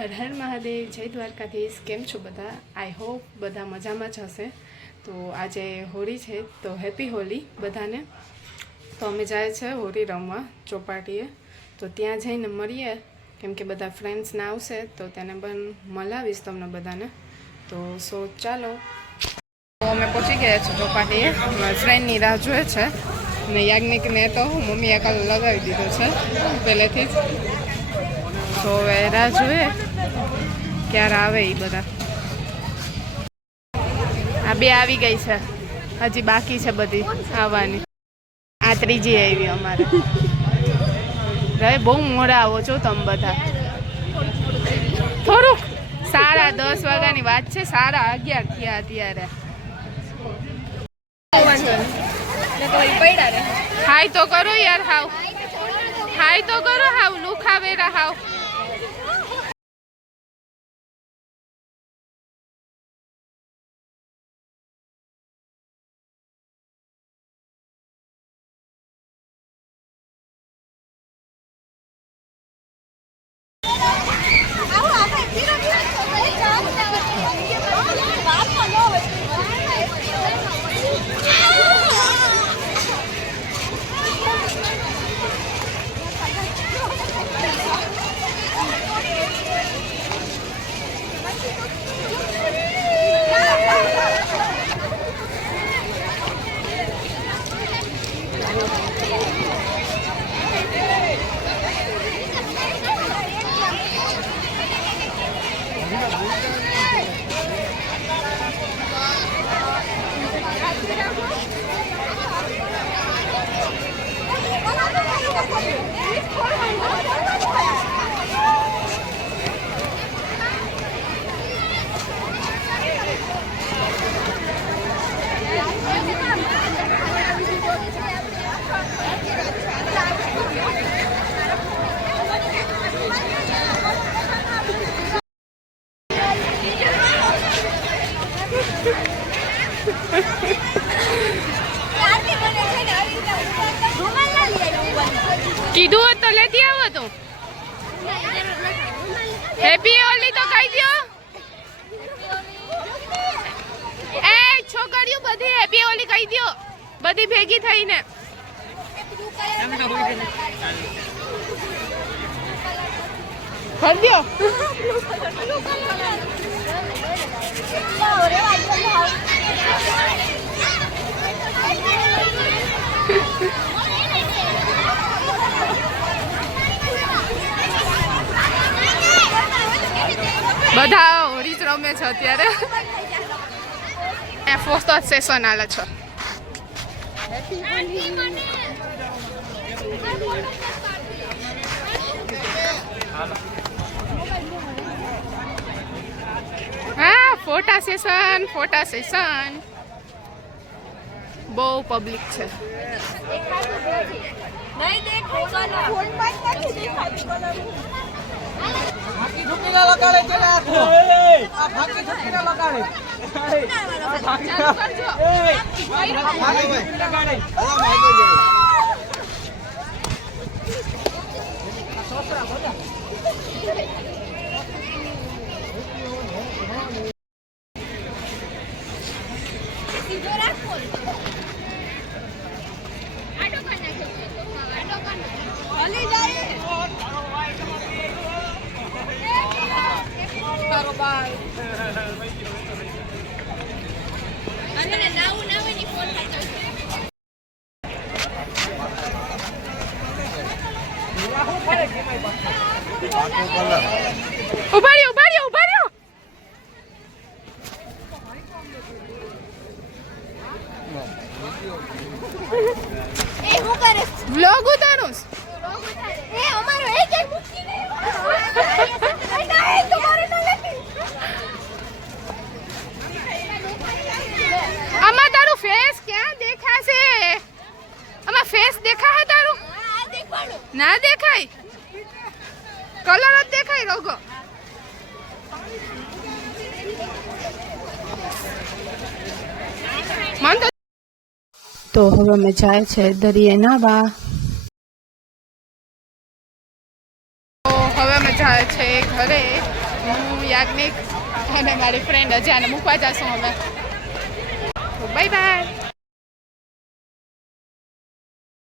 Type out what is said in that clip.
હર હર મહાદેવ, જય દ્વારકાધીશ। કેમ છો બધા? આઈ હોપ બધા મજામાં જ હશે। તો આજે હોળી છે, તો હેપી હોળી બધાને। તો અમે જાય છે હોળી રમવા ચોપાટીએ, તો ત્યાં જઈને મળીએ, કેમ કે બધા ફ્રેન્ડ્સને આવશે તો તેને પણ મળાવીશ તમને બધાને। તો ચાલો, તો અમે પહોંચી ગયા છીએ ચોપાટીએ। મારા ફ્રેન્ડની રાહ જોઈએ છે ને યાજ્ઞિકને તો મમ્મીએ કાલે લગાવી દીધો છે પહેલેથી જ। તો હવે રાહ જોઈએ ક્યારે આવે એ બધા। આ બે આવી ગઈ છે, હજી બાકી છે બધી આવવાની। આ ત્રીજી આવી અમારે। હવે બહુ મોડા આવો છો તમે બધા, થોડુંક 10:30 વાગ્યાની વાત છે, 11:30 થયા અત્યારે। હાય તો કરો યાર, હાવ હાય તો કરો, હાવ લુખાવેરા હાવ। કીધું હોત તો લેતી આવો તું। હેપી હોલી તો કહી દો। એ છોકરીઓ બધી હેપી હોલી કહી દો, બધી ભેગી થઈને। કરી દો। બધા હોળી જ રમે છે અત્યારે। ફોટો સેશન હાલે છે। હા, ફોટા સેશન બહુ પબ્લિક છે। ફાકી ઠુકીને લગાડે છે આ ફાકી ઠુકીને લગાડે ચાલુ કરજો લગાડે સોસરા બધા સીધો રાખો આડો કર નાખો હલી જાય બાય અને નાવું નાવાની ફોન થતો ઉભા રહ્યો એ હું કરે વ્લોગ ઉતારું એ અમારો એક મૂકી દે તમારે ન લેતી આમાં તારું ફેસ ક્યાં દેખાશે? આમાં ફેસ દેખાય તારું? આ દેખાડો ના દેખાય, કલર જ દેખાય રોગો। મન તો હવે અમે જાય છે દરિયે નાવા। તો હવે અમે જાય છે ઘરે। હું યાજ્ઞિક અને મારી ફ્રેન્ડ અજાને મૂકવા જશું અમે. Bye bye.